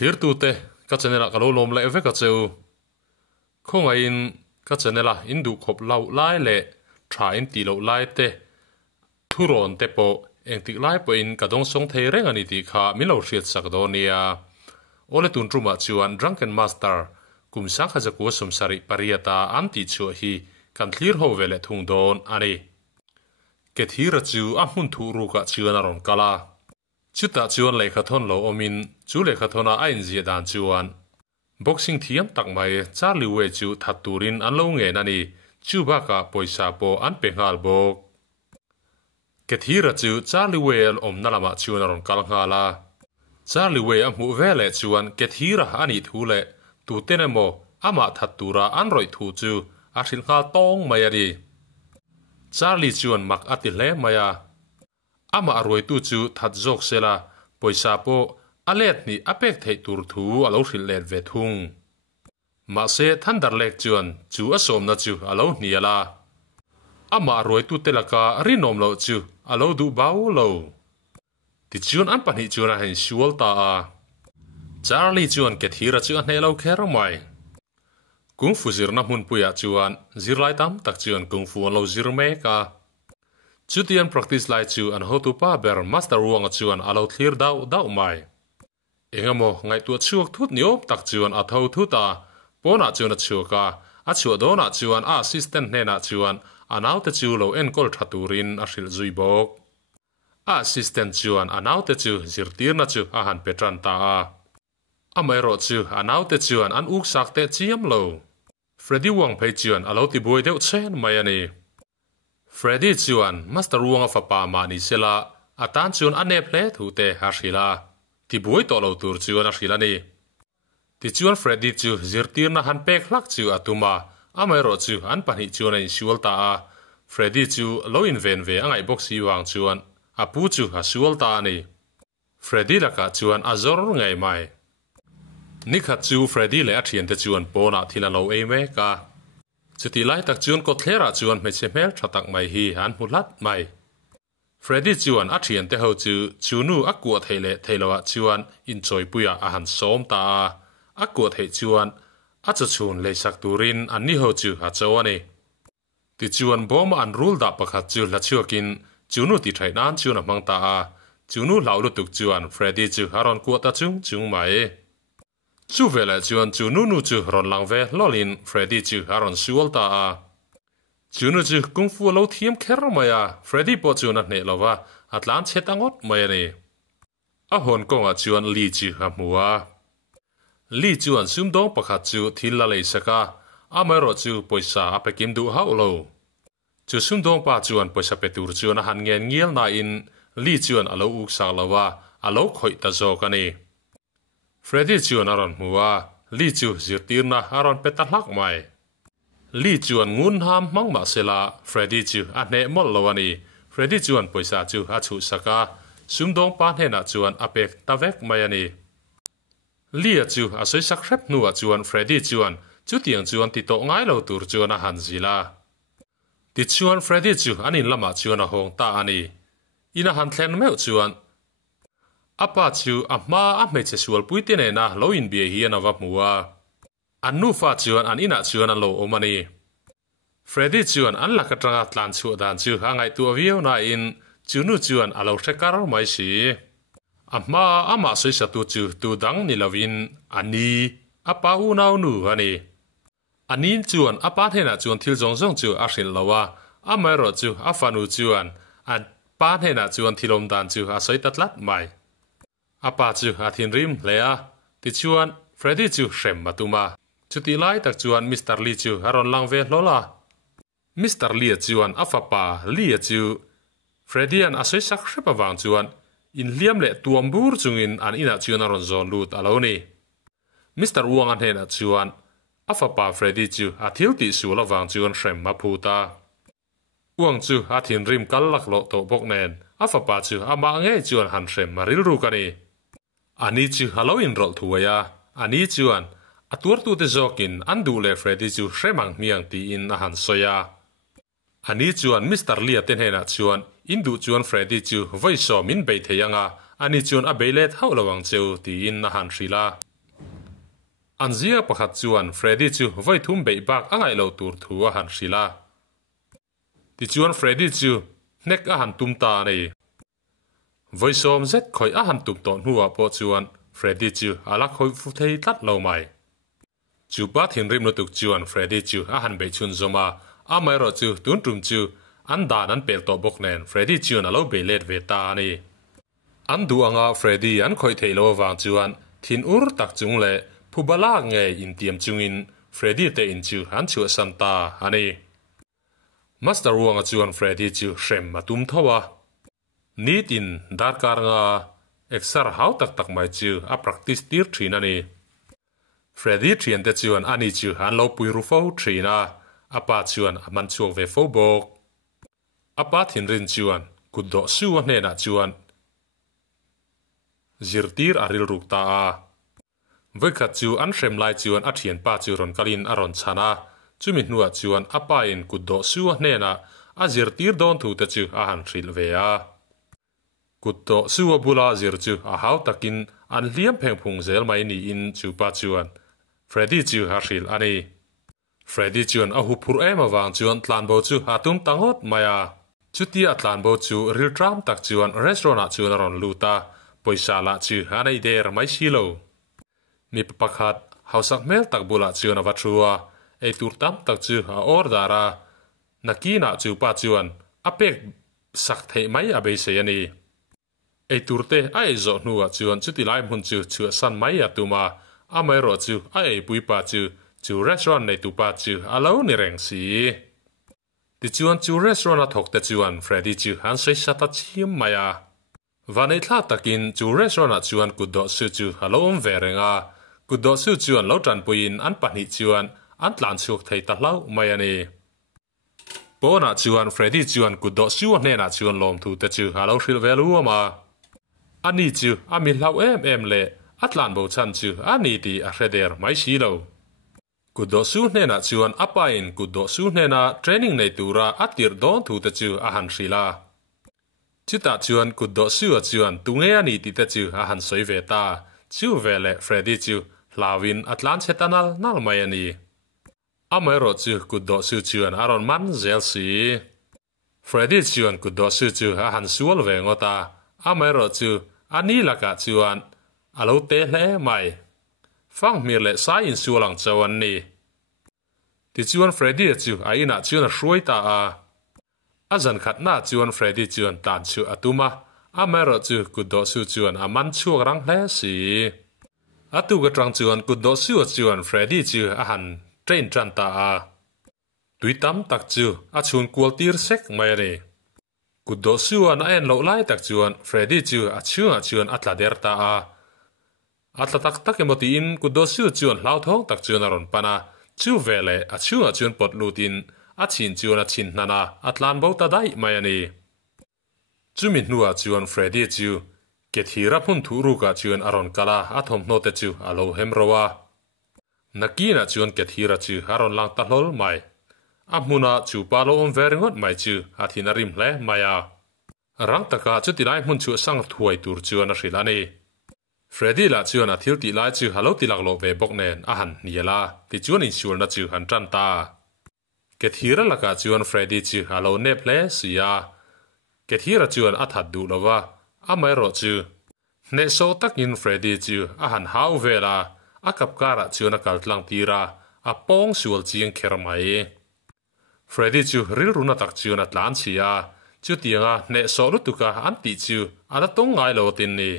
clear tu te ka chanela ka lo lom le ve ka cheu khonga in ka chanela in du khop lau lai le tha in ti lo lai te thuron te po eng tik lai po in ka dong song thei reng ani ti kha mi lo hriat sak do nia ole tun truma chuan drunken master kum sang kha jaku somsari pariata an ti chu hi kan clear ho vele thung don ani ke thira chu a hun thu ru ka chuan aron kala chuta chuan le kha thon lo omin chu le kha thona a in zia dan chuan boxing thiam tak mai charlie we chu thaturin an lo nge nani chu ba ka poisa po an pe ngal bok ke thira chu charlie we om nalama chuan aron kal ngala charlie we a mu vele chuan ke thira ani thule tu tenemo ama thattura an roi thu chu a thil kha tong mai ani charlie chuan mak ati hle maya ama roi tu chu that jok sela poisa po alet ni apek thei tur thu alo thil let ve thung ma se thandar lek chuan chu asom na chu alo hniala ama roi tu telaka rinom lo chu alo du bau lo ti chuan an pani chuan a hen sual ta a charlie chuan ke thira chu a hnelo kher mai kungfu zir na mun puya chuan zirlai tam tak chuan kungfu an lo zir me ka chutian practice lai chu an ho tu pa ber master ruang chuan alo clear dau mai engamo ngai tu chuak thut niop tak chuan a tho thu ta pona chuan a chuka a chu dona chuan a assistant nena chuan anau te chu lo en kol thaturin a hril zui bok a assistant chuan anau te chu zirtir na chu a han petran ta a amairo chu anau te chuan an uk sak te chiam lo Freddy wang phei chuan alo ti boi deuh chen mai ani Freddy chuan master ruang of pa ma ni sela atan chuan ane ple thu te ha hrila ti boi to lo tur chuan a hrila ni ti chuan Freddy chu zirtir na han pek hlak chu atuma amairo chu an pani chuan in sual ta a Freddy chu lo in ven ve angai box hi wang chuan apu chu ha sual ta ani Freddy laka chuan azor ngai mai nikhat chu Freddy le athian te chuan pona thila lo ei me ka chuti lai tak chuan ko thlera chuan me chemel thatak mai hi han hulat mai Freddy chuan athian te ho chu chunu akua theile theilowa chuan in choi puya a han som ta akua thei chuan a chu chun le sak turin an ni ho chu ha chawani ti chuan bom an rul da pakhat chu la chuakin chunu ti thai nan chuan a mang ta chunu laulu tuk chuan Freddy chu haron ku ta chung mai chu vele chuan chunu nu chu ron lang ve lolin Freddy chu haron sual ta chunu chu kungfu lo thiam kher maya Freddy po chu na ne lova atlan chetangot mai ni a hon konga chuan li chu ha muwa li chuan sumdong pakhat chu thilla lei saka amaro chu poisa apekim du haulo chu sumdong pa chuan poisa petur chuan han ngen ngiel na in li chuan alo uk sa lawa alo khoi ta zo kani Freddy chuan aron muwa li chu zirtir na aron petahlak mai li chuan ngun ham mangma sela Freddy chu a ne mol lawani Freddy chuan poisa chu a chu saka sumdong pa hena chuan apek tavek mai ani li chu a soi sak rep nu a chuan Freddy chuan chu tiang chuan ti to ngai lo tur chuan a han zila ti chuan Freddy chu anin lama chuan a hong ta ani ina han thlen meu chuan apa chu amma a me che sual puite ne na lo in bia hi na va muwa anu fa chuan an ina chuan an lo omani Freddy chuan an la ka tanga tlan chu dan chu hangai tu aviu na in chunu chuan alo thekar mai si amma ama soi sa tu chu tu dang ni lovin ani apa u nau nu ani anin chuan apa thena chuan thil jong jong chu a hril lawa amai ro chu afanu chuan an pa thena chuan thilom dan chu a soi tatlat mai apa chu a thin rim lea ti chuan Freddy chu shrem matuma chuti lai tak chuan Mr. Lee chu haron lang ve hlola Mr. Lee chuan afapa Lee chu Freddy an asoi sak hrepa wang chuan in liam le tuam bur chungin an ina chuan aron zon lut aloni Mr. Wang an hena chuan afapa Freddy chu a thil ti su la wang chuan shrem ma phuta Wang chu a thin rim kal lak lo to bok nen afapa chu ama nge chuan han shrem maril ru kani ani chu halloween rol thuaya ani chuan atur tu te zokin andu le Freddy chu shremang miang ti in a han soya ani chuan Mr. Lee ten hena chuan indu chuan Freddy chu voiso min be theyanga ani chuan a beilet haulawang cheu ti in a han hrila an zia pakhat chuan Freddy chu voi thum bei bak angai lo tur thu a han hrila ti chuan Freddy chu nek a han tum ta nei voi som zet khoi a han tum ton huwa po chuan Freddy chu ala khoi fu thei tlat lo mai chu pa thin rim no tuk chuan Freddy chu a han bei chun zoma a mai ro chu tun tum chu an dan an pel to bok nen Freddy chu na lo be let ve ta ni an du anga Freddy an khoi thei lo wang chuan thin ur tak chung le phubala nge in tiam chungin Freddy te in chu han chu santa ani master wanga chuan Freddy chu shrem matum thowa nit in darkar nga exar how tak mai chu a practice tir thin ani Freddy thian te chuan ani chu han lo pui ru fo thina apa chuan aman chuak ve fo bok apa thin rin chuan kuddo su ne na chuan zirtir aril rukta a với khát chu an xem lại chuan a thian pa chu ron kalin a ron chana chumi hnuah chuan apa in kuddo suwa hnena a zirtir don thu te chu a han hril ve a kuddo suwa bula zir chu a hau takin an hliam pheng phung zel mai ni in chu pa chuan Freddy chu ha hril ani Freddy chuan a hu phur em awang chuan tlan bo chu ha tum tangot maya chuti a tlan bo chu ril tram tak chuan restaurant a chuan ron luta poisa la chu hanai der mai silo mi pakhat hausak mel tak bula chuan a vathua ei tur tam tak chu a ordara nakina chu pa chuan a pek sak thei mai a be se ani ei turte ai zo hnuwa chuan chuti lai mun chu chu san mai atuma a mai ro chu a ei pui pa chu restaurant nei tu pa chu alo ni reng si ti chuan chu restaurant a thok te chuan Freddy chu han sei sata chim maya vanei thla takin chu restaurant a chuan kuddo su chu alo om ve renga kuddo su chuan lo tran puin an pahnih chuan an tlan chuak thei ta hlau mai ani pona chuan Freddy chuan kuddo su hnena chuan lom thu te chu alo hril velu ama ani chu ami hlau em le atlan bo chan chu ani ti a hreder mai si lo kuddo su hnena chuan apa in kuddo su hnena training nei tura atir don thu te chu a han hrila chuta chuan kuddo su chuan tunge ani ti te chu a han soi ve ta chu vele Freddy chu hlawin atlan chetanal nal mai ani amai ro chu kuddo su chuan aron man zel si Freddy chuan kuddo su chu a han sual ve ngota amai ro chu ani laka chuan alo te hle mai fang mir le sai in sualang chawan ni ti chuan Freddy chu a ina chuan a hruai ta a azan khat na chuan Freddy chuan tan chu atuma amai ro chu kuddo su chuan a man chuak rang hle si atu ga trang chuan kuddo su chuan Freddy chu a han train tran ta a tuitam tak chu a chun kual tir sek mai ni kuddo su an en lo lai tak chuan Freddy chu a chuan atla der ta a atla tak emoti in kuddo su chuan hlau thong tak chuan aron pana chu vele a chuan pot lutin a chin chuan a chin nana atlan bo ta dai mai ani chumi hnuah chuan Freddy chu ke thira phun thu ru ka chuan aron kala a thom hno te chu alo hem rowa nakina chuan ke thira chu aron lang ta hlol mai a hmuna chu palo om veringot mai chu a thina rim hle maya rang taka chu ti lai hmun chu sang thuai tur chuan a hrilani Freddy la chuan a thil ti lai chu halo tilak lo ve bok nen a han niala ti chuan in sur na chu han tran ta ke thira laka chuan Freddy chu halo ne ple sia ke thira chuan a that du lova a mai ro chu ne so takin Freddy chu a han hau vela a kap kara chuan a kal tlang tira a pong sual chiang kher mai Freddy chu ril runa tak chuan a tlan chia chu tianga ne so lu tuka an ti chu ala tong ngai lo tin ni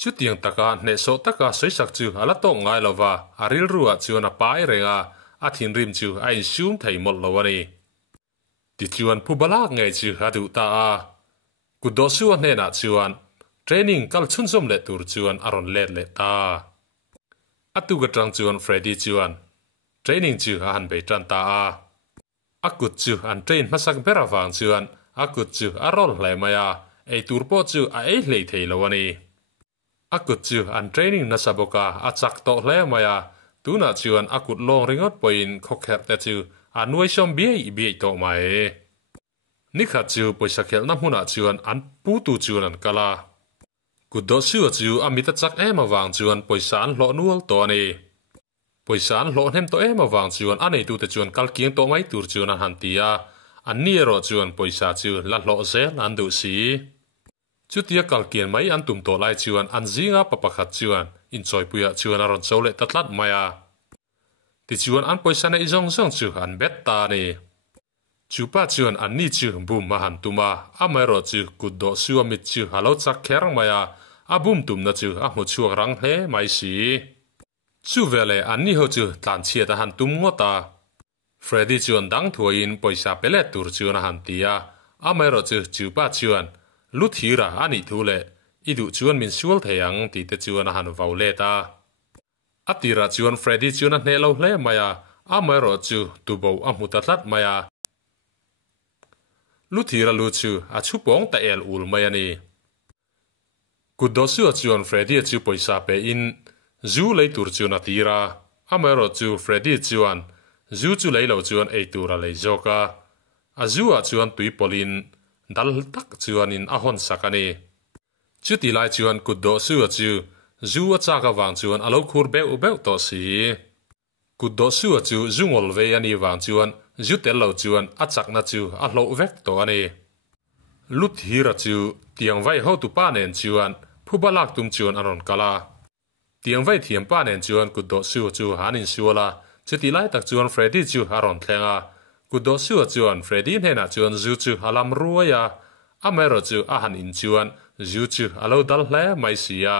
chu tiang taka ne so taka soisak chu ala tong ngai lova a ril ruwa chuan a pai renga a thin rim chu a in sum thei mol lo ani ti chuan phubala ngai chu ha du ta a kuddo su ne na chuan training kal chun som le tur chuan aron let le ta atu ga tang chuan Freddy chuan training chu han be tran ta a akut chu an train masak bera wang chuan akut chu arol hle maya ei turpo chu a ei hlei thei lo ani akut chu an training na saboka a chak to hle maya tuna chuan akut long ringot poin khokher te chu anuai som bi to mai nikha chu poisa khel na hmuna chuan an pu tu chuan an kala kuddo su chu amita chak em awang chuan poisa an hlo nual to ani poisa an lo hem to em awang chuan anei tu te chuan kal kiang to mai tur chuan an han tia an ni ro chuan poisa chu la lo zel an du si chu tia kal kian mai an tum to lai chuan an zinga papakhat chuan in choi puya chuan aron chole tatlat maya ti chuan an poisa nei zong zong chu an bet ta ni chu pa chuan an ni chu bum ma han tuma amai ro chu kuddo suwa mit chu halo chak kherang maya a bum tum na chu a mu chuak rang hle mai si chu vele an ni ho chu tlan chia ta han tum ngota Freddy chuan dang thuin poisa pele tur chuan han tia amai ro chu pa chuan luthira ani thule idu chuan min sual theyang ti te chuan han vaule ta atira chuan Freddy chuan ne lo hle maya amai ro chu tubo a mu ta tlat maya luthira lu chu a chu pong ta el ul maya ni kuddo su chuan Freddy chu poisa pe in zu lei tur chuan atira amai ro chu Freddy chuan zu chu lei lo chuan ei tur a lei zoka a zu a chuan tui polin dal tak chuan in a hon sakani chu ti lai chuan kuddo su chu zu a chaka wang chuan alo khur beu to si kuddo su chu zungol ve ani wang chuan zu tel lo chuan a chakna chu a hlo vek to ani lut hira chu tiang vai ho tu pa nen chuan phubalak tum chuan aron kala tiang vai thiam pa nen chuan kuddo su chu hanin suala chu ti lai tak chuan Freddy chu aron thlenga kuddo su chuan Freddy hena chuan zu chu halam ruaya amero chu a han in chuan zu chu alo dal hle mai sia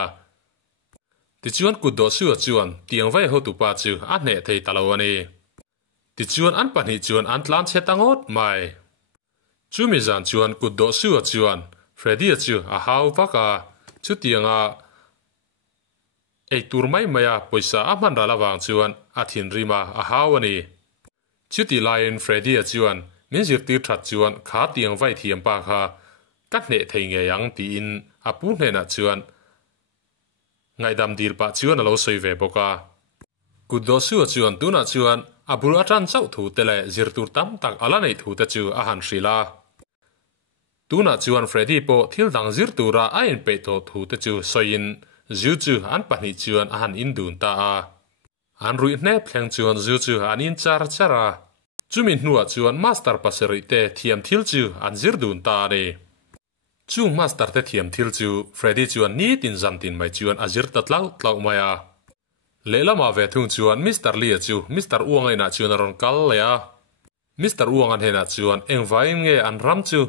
ti chuan kuddo su chuan tiang vai ho tu pa chu a ne thei talo ani ti chuan an pani chuan an tlan che tangot mai chu mi zan chuan kuddo su chuan Freddy chu a hau vaka chu tianga ei tur mai maya poisa a man rala wang chuan a thin rima a hau ani chu ti lain Freddy chuan min zir tir that chuan kha tiang vai thiam pa kha ka hne thei nge yang ti in a pu hne na chuan ngai dam dir pa chuan alo soi ve boka kuddo su chuan tuna chuan abur atran chau thu tele zir tur tam tak ala nei thu ta chu a han shrila tuna chuan Freddy po thil dang zir tura a in pe to thu ta chu soin zu chu an pani chuan a han in dun ta a an rui hne phleng chuan zu chu an in chara chumin hnuah chuan master pasari te thiam thil chu an zir dun ta ni chu master te thiam thil chu Freddy chuan ni tin zam tin mai chuan a zir ta tlau maya lelama ve thung chuan Mr. Lee chu Mr. Uang ai na chuan ron kal ya Mr. Uang an hena chuan engvain nge an ram chu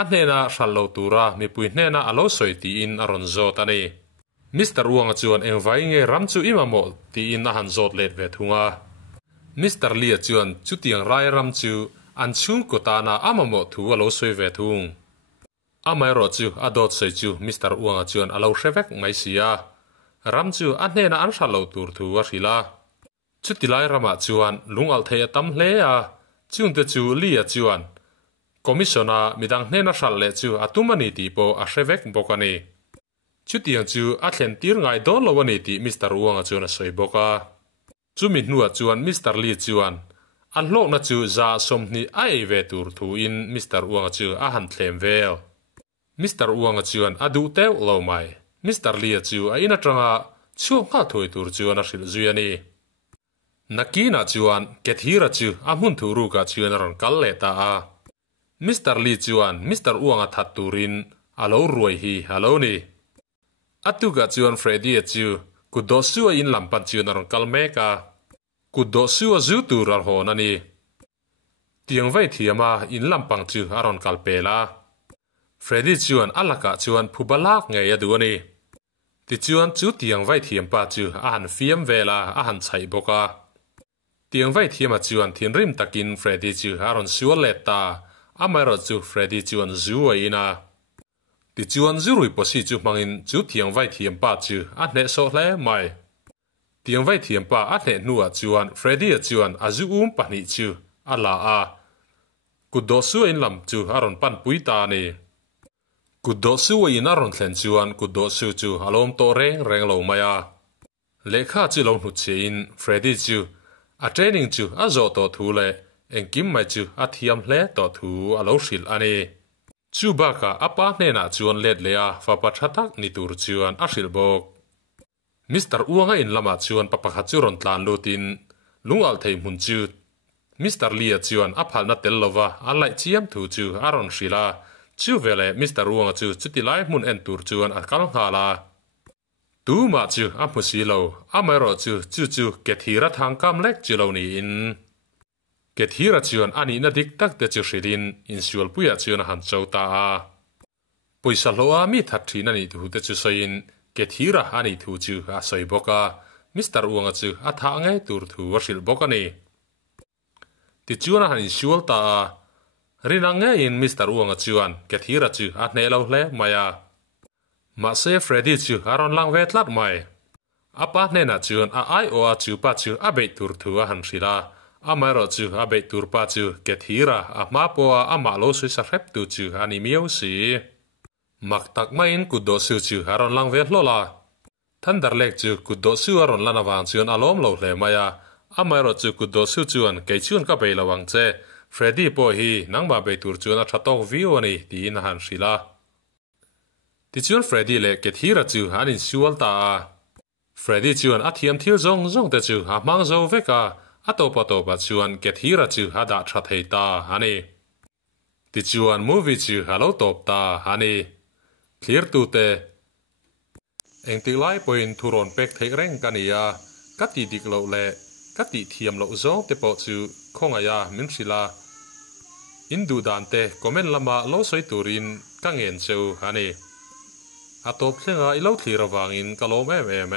an hena shallo tura mi pui hena alo soi ti in aron zot ani Mr. Uang chuan engvain nge ram chu imamo ti in a han zot let ve thunga Mr. Lee chuan chu tiang rai ram chu an chung kotana amamo thu alo soi ve thung amai ro chu adot sei chu Mr. Uang chuan alo hrevek mai sia ram chu an hena an shallo tur thu a hrila chu tilai rama chuan lungal thei tam hle a chung te chu Lee chuan commissiona midang hena shal le chu atumani ti po a hrevek bokani chu tiang chu a thlen tir ngai don lo ani ti Mr. Uang chuan a soi boka chu mi hnuah chuan Mr. Lee chuan an hlok na chu za somni ai ve tur thu in Mr. Uang chu a han thlem vel Mr. Uang chuan adu teu lo mai Mr. Lee chu a ina tanga chu kha thoi tur chuan a hril zui ani nakina chuan kethira chu a mun thu ru ka chuan ron kal le ta a Mr. Lee chuan Mr. Uang a that turin alo ruai hi alo ni atuga chuan Freddy chu kuddo su in lampan chuan ron kal meka kuddo su zu tur ar hon ani tiang vai thiama in lampang chu aron kal pela Freddy chuan alaka chuan phubalak nge ya du ani ti chuan chu tiang vai thiam pa chu a han fiam vela a han chai boka tiang vai thiama chuan thin rim takin Freddy chu aron sual leta amaro chu Freddy chuan zuai na ti chuan Zurui posi chu mangin chu tiang vai thiam pa chu a hne so hle mai tiang vai thiam pa a hne nuwa chuan Freddy chuan azu pani chu ala a kuddo su in lam chu aron pan pui ta ni kuddo su in aron thlen chuan kuddo su chu alom to reng lo maya lekha chu lo hnu che in Freddy chu a training chu a zo to thu le engkim mai chu a thiam hle to thu alo hril ani chu baka apa hne na chuan let le a fa pathatak ni tur chuan a hril bok Mr. Uanga in lama chuan papakhat chu ron tlan lutin lungal thei mun chu Mr. Lia chuan aphal na tel lova alai chiam thu chu aron shrila chu vele Mr. Uanga chu chuti lai mun en tur chuan akal hala tu ma chu amusi lo amaro chu kethira thang kam lek chu lo ni in kethira chuan ani na dik tak te chu hridin in sual puya chuan han chota a poisa loa mi that thina ni thu te chu soin kethira ani thu chu a soi boka Mr. Uanga chu atha ngai tur thu waril boka ni ti chuan han sual ta rinanga in Mr. Uanga chuan kethira chu a hnelo hle maya ma se Freddy chu aron lang ve tlat mai apa hne na chuan a ai o a chu pa chu a be tur thu a han sila amaro chu a be tur pa chu kethira a ma po a ma lo su sa rep tu chu ani miau si mak tak mai in kudo su chu aron lang ve hlola thandar lek chu kudo su aron lana wang chuan alom lo hle maya amaro chu kudo su chuan ke chuan ka be lawang che Freddy po hi nangba be tur chuan a thatok view ani ti na han sila ti chuan Freddy le kethira chu hanin sual ta Freddy chuan a thiam thil zong te chu ha mang zo veka atopa chuan kethira chu hada tha thei ta ani ti chuan movie chu halo top ta ani clear tu te engti lai point thuron pek thei reng kania kati dik lo le kati thiam lo zong te po chu khongaya min sila indu dan te comment lama lo soi turin kangen cheu ani atop thlenga ilo thlir awangin kalom em